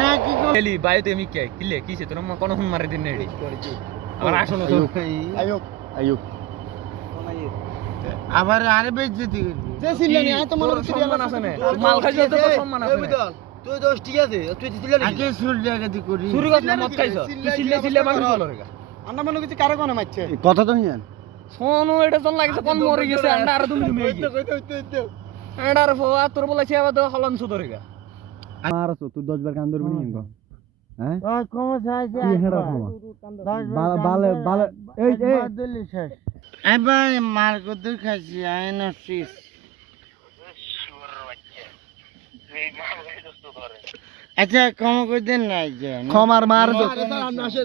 না কি কো এলি বাইতে আমি কে কিলে কিছে তোর কোন হুন মারে দিন নেড়ি আমার আসলো তো আয়ুক আয়ুক আবার আরে বেইজ্জতি করবি যে সিলেনি আয় তোমার সম্মান আছে না মাল খাইছো তো সম্মান আছে না তুই দোষ ঠিক আছে তুই সিলেনি আগে সুর জায়গাতে করি চুরি করছ না মদ খাইছো তুই সিলে সিলে মানুষ চলো রেগা আন্না মনে কিছু কারে কোন মারছে কথা তো হিয়ান সোনো এটা জন লাগছে কোন মরে গেছে আন্ডা আর তুমি মেয়ে গেছে আন্ডা আর ফোয়া তোর বলেছে আবার তো হলন সুতো রেগা মারছো তুই 10 বার কান ধরবি নি গো হ্যাঁ ওই কোন সাইজে কি হেডা খাওয়া বালে বালে এই এই দলি শেষ এবার মার কত খাইছি আই নসিস আচ্ছা কম করে দেন না যে খমার মারছো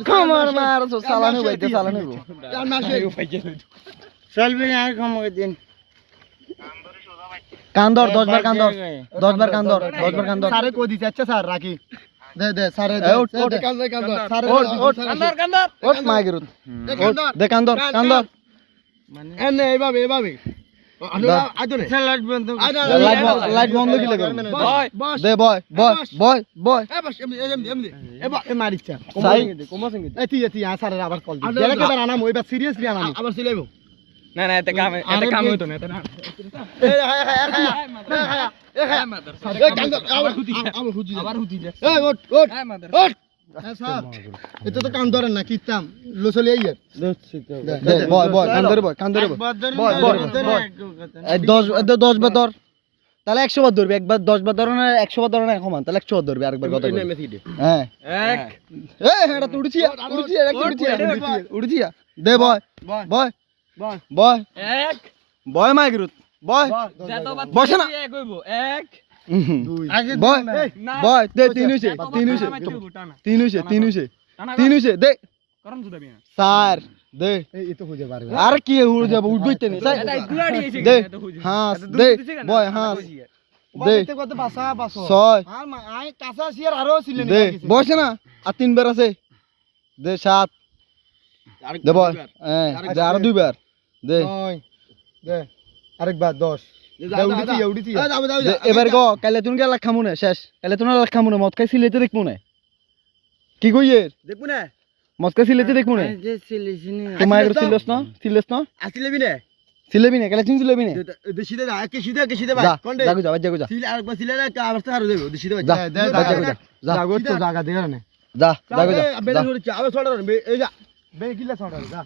খমার মারছো চালানো বাইতে চালানো চলবে না আর কম করে দেন কান্দর 10 বার কান্দর 10 বার কান্দর 10 বার কান্দর সারে কই দিছে আচ্ছা স্যার রাখি দে দে সারে ওঠ ওঠ কান্দর কান্দর সারে ওঠ কান্দর কান্দর ওঠ মাগিরুত দে কান্দর কান্দর মানে এনে এইভাবে আইতো নে স্যালাড বন্ধ লাইট বন্ধ কি লাগে বয় বস দে বয় বয় বয় বয় এ বস এমনি এ মারিছা সাই এতি স্যার আবার কল দি দেখে বার আনাম ওইবার সিরিয়াসলি আনাম আবার সিলাইবো না না এতে কাম হইতো না এতে না এ হায়া এ কান্দর আবার হুজি আবার হুতি যা এ ওঠ ওঠ হ্যাঁ মাদার ওঠ স্যার এটা তো কান ধরেন না কিতাম লোসলি আইয়ার দে বয় বয় কান্দরে বয় কান্দরে বয় বয় বয় এই 10 বার ধর তাহলে 100 বার ধরবি একবার 10 বার ধর না 100 বার ধর না সমান তাহলে 100 বার ধরবি আরেকবার কথা বল হ্যাঁ এক এই হেডা তুড়ছি উড়ছি দে বয় বয় বয় এক বয় মাইগ্রুত বয় যত বাদ বসে না। এক হইব এক আগে বয় না বয় দে 3 হইছে 3 হইছে 3 হইছে 3 হইছে 3 হইছে দে করম সুদা বিয়া স্যার দে এই তো খুঁজে পারবে আর কি উড় যাব উঠবইতে নি এই দুলাড়ি এসে দে এত খুঁজি হ্যাঁ দে বয় হ্যাঁ দে কত বাসা বাসো 6 আর আই কাঁচা সিয়ার আরো সিলেনি দে বসে না আর 3 বার আছে দে 7 দে বয় হ্যাঁ দে আর 2 বার দে 9 দে আরেকবার 10 উড়িছি দে, এবার গো কালে তুমি গেলা খামু না শেষ কালে তুমি লাখ খামু না মদ খাই সিলেতে দেখমু না কি কইয়ে দেখবো না মদ খাই সিলেতে দেখমু না যে সিলিসিনি তোমার সিলেস না আসিলেবি না সিলেবি না কালে তুমি সিলেবি না দেশিদে যা কে সিদে ভাই যা কোনডে যাগো যা যা সিলে আরেকবার সিলে না আবার তো আরো দেব দেশিদে ভাই যা দে যা জাগো তো জায়গা দে না যা যাগো যা আবে আবার ছড়া এই যা বে কিলা ছড়া যা